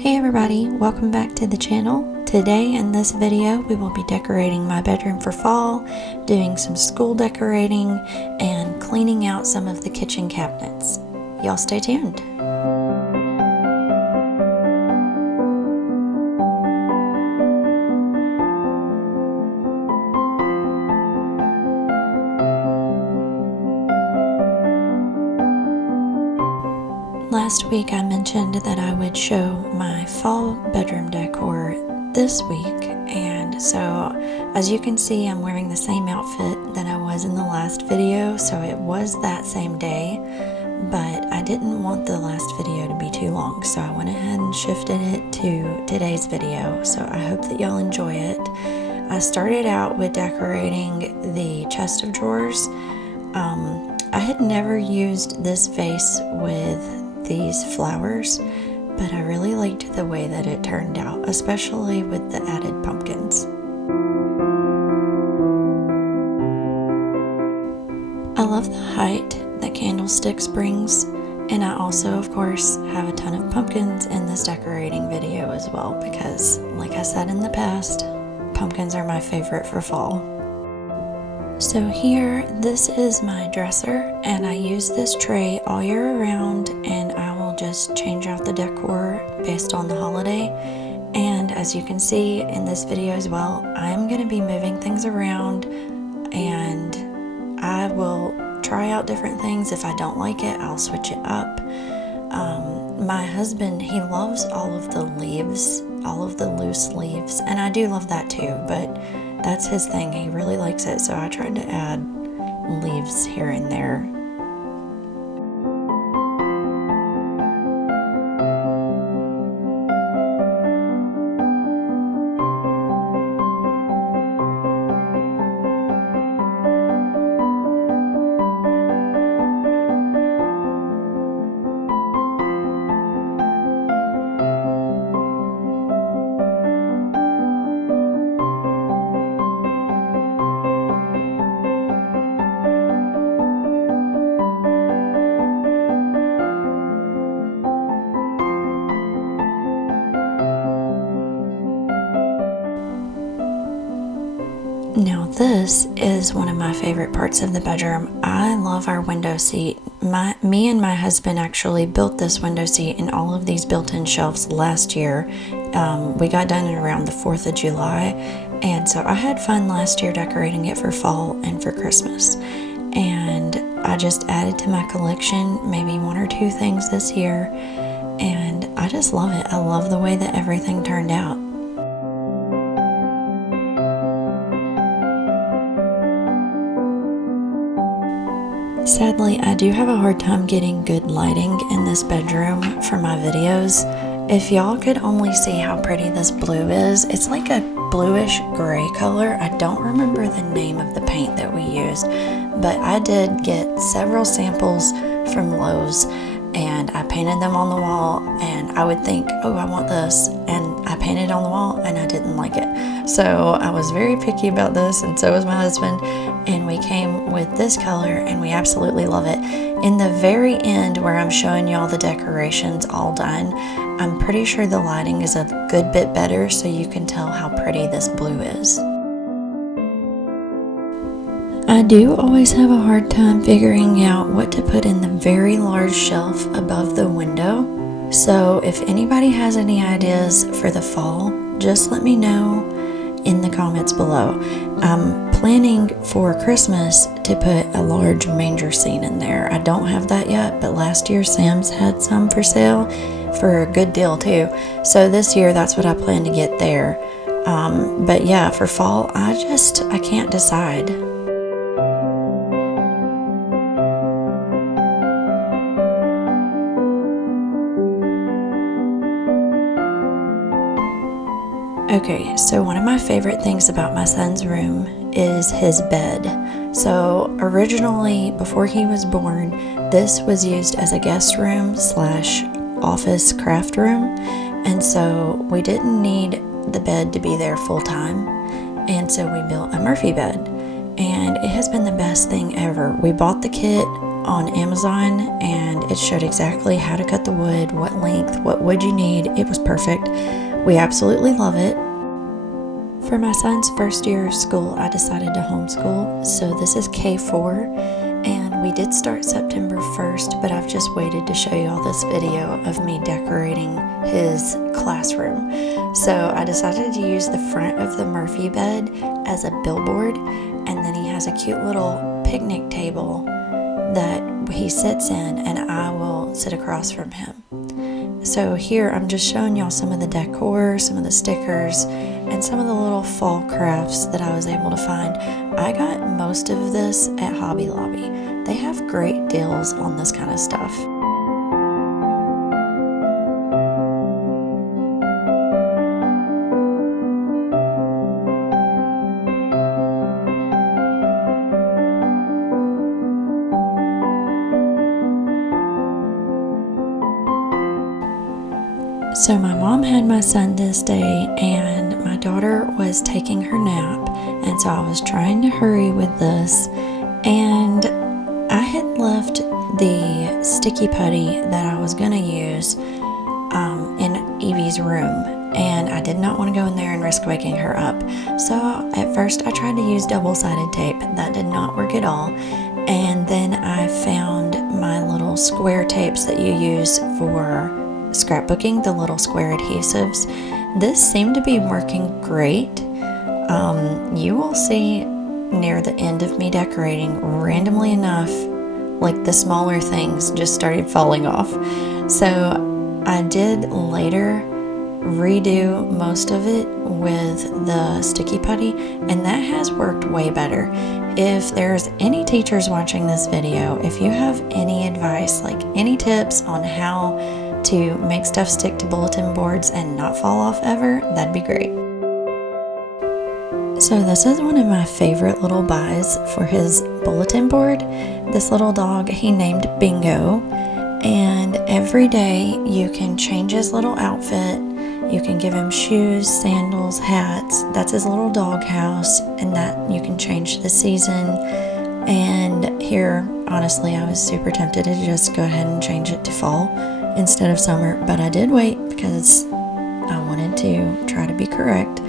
Hey everybody, welcome back to the channel. Today in this video we will be decorating my bedroom for fall, doing some school decorating, and cleaning out some of the kitchen cabinets. Y'all stay tuned. Last week I mentioned that I would show my fall bedroom decor this week, and so as you can see I'm wearing the same outfit that I was in the last video, so it was that same day, but I didn't want the last video to be too long, so I went ahead and shifted it to today's video, so I hope that y'all enjoy it. I started out with decorating the chest of drawers. I had never used this vase with these flowers, but I really liked the way that it turned out, especially with the added pumpkins. I love the height that candlesticks brings, and I also of course have a ton of pumpkins in this decorating video as well because, like I said in the past, pumpkins are my favorite for fall. So here, this is my dresser, and I use this tray all year around, and I will just change out the decor based on the holiday. And as you can see in this video as well, I'm going to be moving things around, and I will try out different things. If I don't like it, I'll switch it up. My husband, he loves all of the leaves, all of the loose leaves, and I do love that too, but that's his thing. He really likes it, so I tried to add leaves here and there. Now this is one of my favorite parts of the bedroom. I love our window seat. Me and my husband actually built this window seat and all of these built-in shelves last year. We got done around the 4th of July, and so I had fun last year decorating it for fall and for Christmas. And I just added to my collection maybe one or two things this year, and I just love it. I love the way that everything turned out. Sadly, I do have a hard time getting good lighting in this bedroom for my videos. If y'all could only see how pretty this blue is, it's like a bluish gray color. I don't remember the name of the paint that we used, but I did get several samples from Lowe's, and I painted them on the wall, and I would think, oh, I want this, and I painted on the wall and I didn't like it. So I was very picky about this, and so was my husband, and we came with this color and we absolutely love it. In the very end where I'm showing y'all the decorations all done, I'm pretty sure the lighting is a good bit better so you can tell how pretty this blue is. I do always have a hard time figuring out what to put in the very large shelf above the window. So if anybody has any ideas for the fall, just let me know in the comments below. I'm planning for Christmas to put a large manger scene in there. I don't have that yet, but last year Sam's had some for sale for a good deal too. So this year that's what I plan to get there. But yeah, for fall, I can't decide. Okay, so one of my favorite things about my son's room is his bed. So originally, before he was born, this was used as a guest room / office craft room, and so we didn't need the bed to be there full time, and so we built a Murphy bed, and it has been the best thing ever. We bought the kit on Amazon, and it showed exactly how to cut the wood, what length, what wood you need. It was perfect. We absolutely love it. For my son's first year of school, I decided to homeschool, so this is K4, and we did start September 1st, but I've just waited to show you all this video of me decorating his classroom. So I decided to use the front of the Murphy bed as a billboard, and then he has a cute little picnic table that he sits in, and I will sit across from him. So here I'm just showing y'all some of the decor, some of the stickers, and some of the little fall crafts that I was able to find. I got most of this at Hobby Lobby. They have great deals on this kind of stuff. So my mom had my son this day, and my daughter was taking her nap, and so I was trying to hurry with this, and I had left the sticky putty that I was going to use in Evie's room, and I did not want to go in there and risk waking her up. So at first I tried to use double-sided tape. That did not work at all. And then I found my little square tapes that you use for scrapbooking, the little square adhesives. This seemed to be working great. You will see near the end of me decorating, randomly enough, like the smaller things just started falling off. So I did later redo most of it with the sticky putty, and that has worked way better. If there's any teachers watching this video, if you have any advice, like any tips on how to make stuff stick to bulletin boards and not fall off ever, that'd be great. So this is one of my favorite little buys for his bulletin board. This little dog he named Bingo, and every day you can change his little outfit. You can give him shoes, sandals, hats. That's his little dog house, and that you can change the season. And here, honestly, I was super tempted to just go ahead and change it to fall instead of summer, but I did wait because I wanted to try to be correct.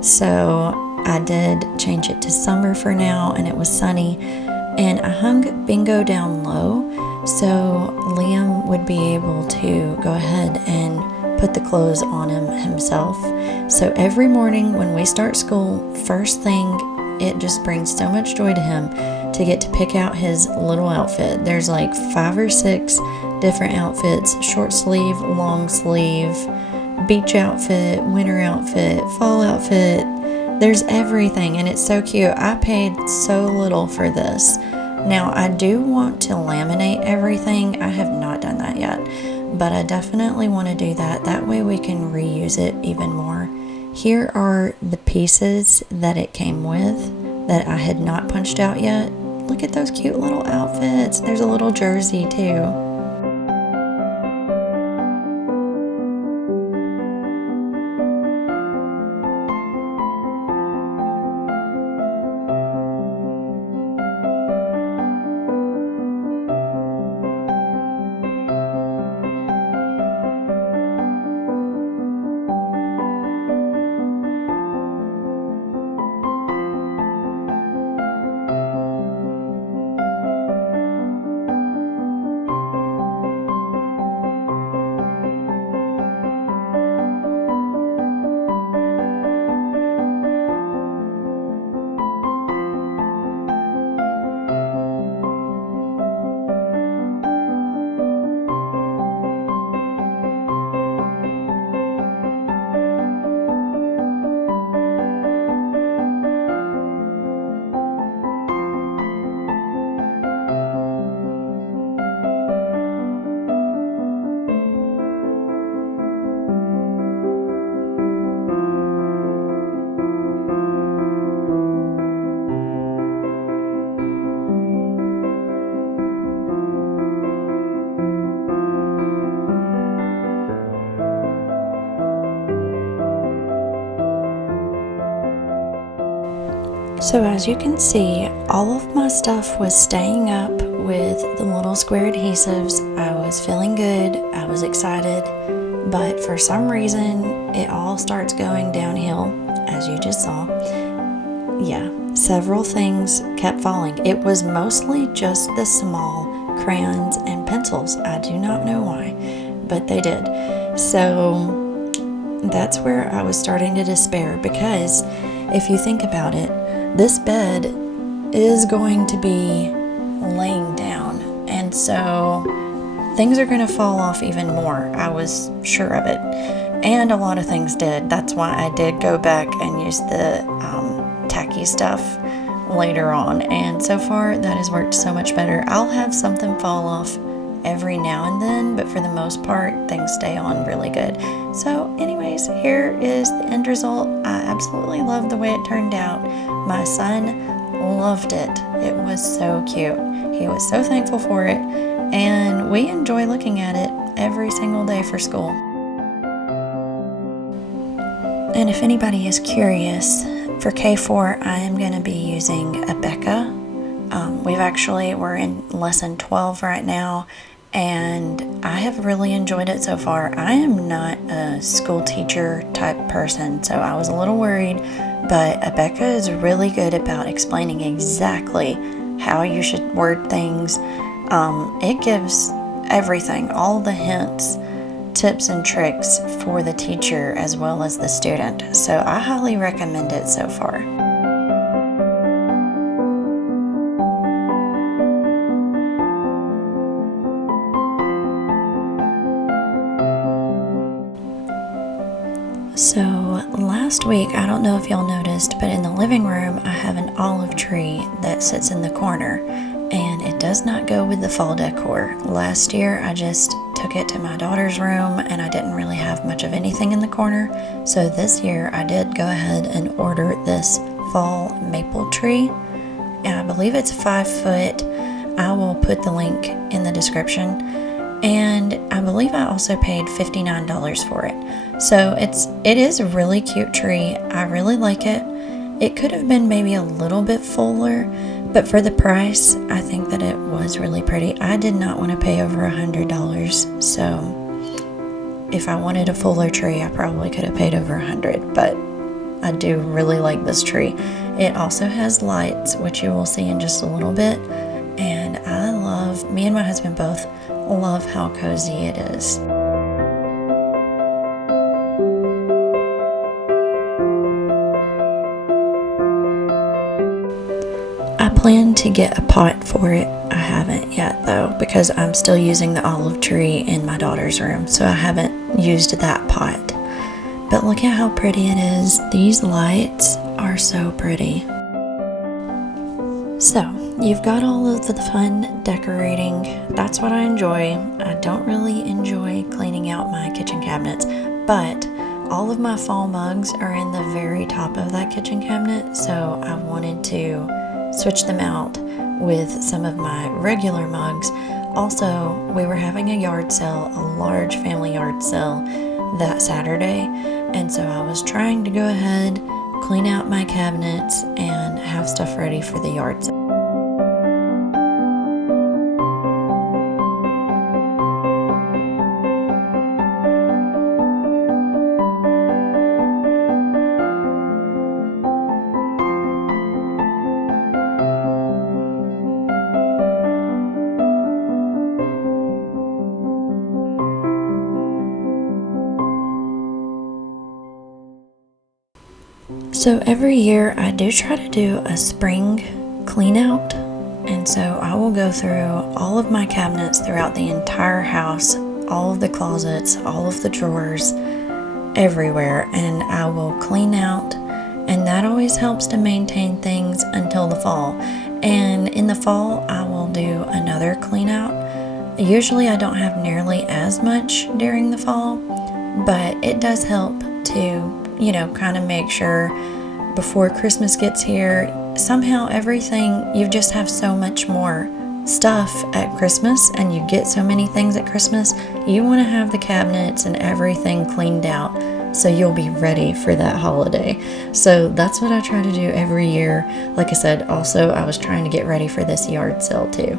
So I did change it to summer for now, and it was sunny, and I hung Bingo down low so Liam would be able to go ahead and put the clothes on him himself. So every morning when we start school, first thing, it just brings so much joy to him to get to pick out his little outfit. There's like 5 or 6 different outfits: short sleeve, long sleeve, beach outfit, winter outfit, fall outfit. There's everything, and it's so cute. I paid so little for this. Now I do want to laminate everything. I have not done that yet, but I definitely want to do that. That way we can reuse it even more. Here are the pieces that it came with that I had not punched out yet. Look at those cute little outfits. There's a little jersey too. So as you can see, all of my stuff was staying up with the little square adhesives. I was feeling good, I was excited, but for some reason it all starts going downhill, as you just saw. Yeah, several things kept falling. It was mostly just the small crayons and pencils. I do not know why, but they did. So that's where I was starting to despair, because if you think about it, this bed is going to be laying down, and so things are going to fall off even more. I was sure of it, and a lot of things did. That's why I did go back and use the tacky stuff later on, and so far that has worked so much better. I'll have something fall off every now and then, but for the most part things stay on really good. So anyways, here is the end result. I absolutely love the way it turned out. My son loved it. It was so cute. He was so thankful for it, and we enjoy looking at it every single day for school. And if anybody is curious, for K4 I am going to be using a Becca. We're in lesson 12 right now, and I have really enjoyed it so far. I am not a school teacher type person, so I was a little worried, but Becca is really good about explaining exactly how you should word things. It gives everything, all the hints, tips and tricks for the teacher as well as the student. So I highly recommend it so far. So last week, I don't know if y'all noticed, but in the living room I have an olive tree that sits in the corner, and it does not go with the fall decor. Last year I just took it to my daughter's room and I didn't really have much of anything in the corner, so this year I did go ahead and order this fall maple tree, and I believe it's 5 foot. I will put the link in the description. And I believe I also paid $59 for it. So it is a really cute tree. I really like it. It could have been maybe a little bit fuller, but for the price, I think that it was really pretty. I did not want to pay over $100. So if I wanted a fuller tree, I probably could have paid over $100, but I do really like this tree. It also has lights, which you will see in just a little bit. And me and my husband both love how cozy it is. I plan to get a pot for it. I haven't yet though, because I'm still using the olive tree in my daughter's room, so I haven't used that pot. But look at how pretty it is. These lights are so pretty. So you've got all of the fun decorating. That's what I enjoy. I don't really enjoy cleaning out my kitchen cabinets, but all of my fall mugs are in the very top of that kitchen cabinet, so I wanted to switch them out with some of my regular mugs. Also, we were having a yard sale, a large family yard sale that Saturday, and so I was trying to go ahead, clean out my cabinets, and have stuff ready for the yard sale. So every year I do try to do a spring clean out, and so I will go through all of my cabinets throughout the entire house, all of the closets, all of the drawers, everywhere, and I will clean out, and that always helps to maintain things until the fall. And in the fall I will do another clean out. Usually I don't have nearly as much during the fall, but it does help to, kind of make sure before Christmas gets here, somehow you just have so much more stuff at Christmas, and you get so many things at Christmas. You want to have the cabinets and everything cleaned out so you'll be ready for that holiday. So that's what I try to do every year. Like I said, also I was trying to get ready for this yard sale too.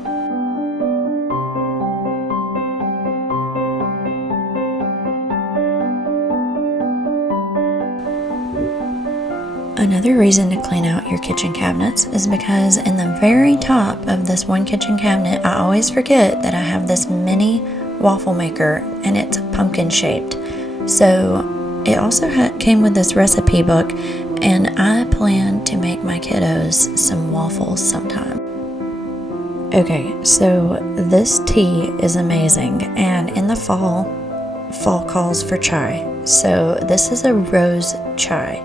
Another reason to clean out your kitchen cabinets is because in the very top of this one kitchen cabinet, I always forget that I have this mini waffle maker and it's pumpkin shaped. So it also came with this recipe book, and I plan to make my kiddos some waffles sometime. Okay, so this tea is amazing, and in the fall calls for chai. So this is a rose chai.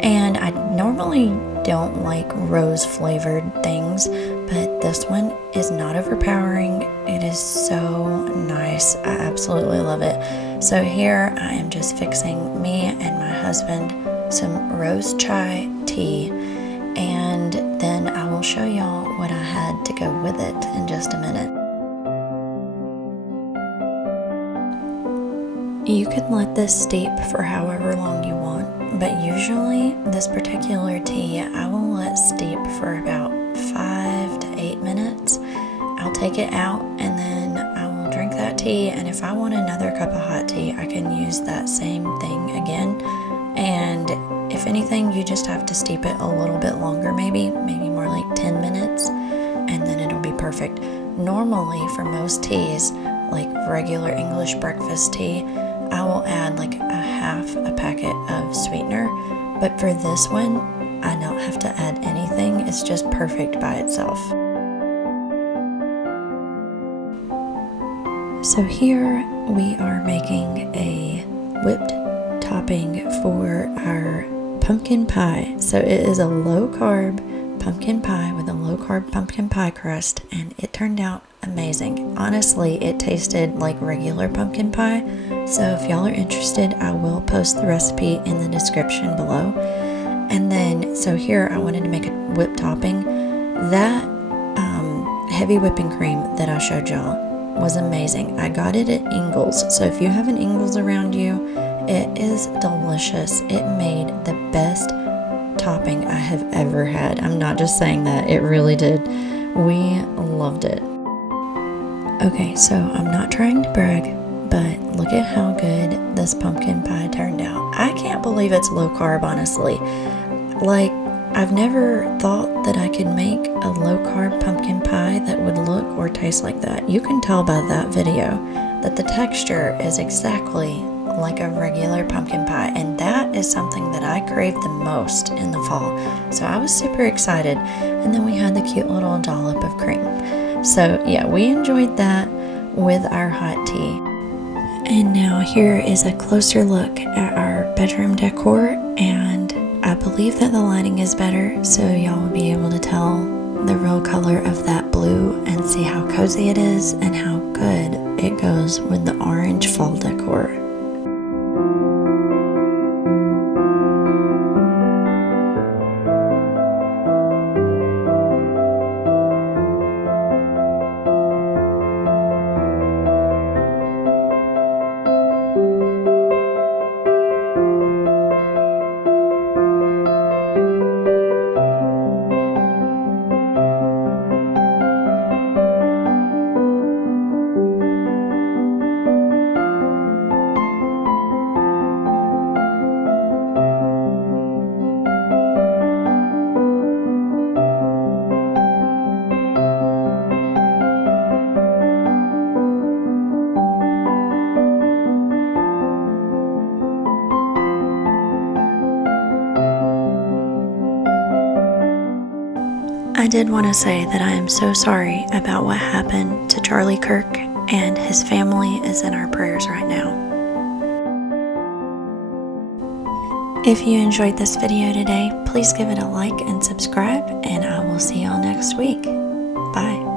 And I normally don't like rose flavored things, but this one is not overpowering. It is so nice. I absolutely love it. So here I am just fixing me and my husband some rose chai tea, and then I will show y'all what I had to go with it in just a minute. You can let this steep for however long you want, but usually this particular tea I will let steep for about 5 to 8 minutes. I'll take it out and then I will drink that tea, and if I want another cup of hot tea, I can use that same thing again. And if anything, you just have to steep it a little bit longer, maybe more like 10 minutes, and then it'll be perfect. Normally for most teas, like regular English breakfast tea, I will add like a half a packet of sweetener, but for this one, I don't have to add anything. It's just perfect by itself. So here we are making a whipped topping for our pumpkin pie. So it is a low-carb pumpkin pie with a low-carb pumpkin pie crust, and it turned out amazing. Honestly, it tasted like regular pumpkin pie. So if y'all are interested, I will post the recipe in the description below. And then, so here I wanted to make a whipped topping. That heavy whipping cream that I showed y'all was amazing. I got it at Ingles. So if you have an Ingles around you, it is delicious. It made the best topping I have ever had. I'm not just saying that, it really did. We loved it. Okay, so I'm not trying to brag, but look at how good this pumpkin pie turned out. I can't believe it's low carb, honestly. Like, I've never thought that I could make a low carb pumpkin pie that would look or taste like that. You can tell by that video that the texture is exactly like a regular pumpkin pie, and that is something that I crave the most in the fall. So I was super excited, and then we had the cute little dollop of cream. So yeah, we enjoyed that with our hot tea. And now here is a closer look at our bedroom decor, and I believe that the lighting is better, so y'all will be able to tell the real color of that blue and see how cozy it is and how good it goes with the orange fall decor. I did want to say that I am so sorry about what happened to Charlie Kirk, and his family is in our prayers right now. If you enjoyed this video today, please give it a like and subscribe, and I will see y'all next week. Bye.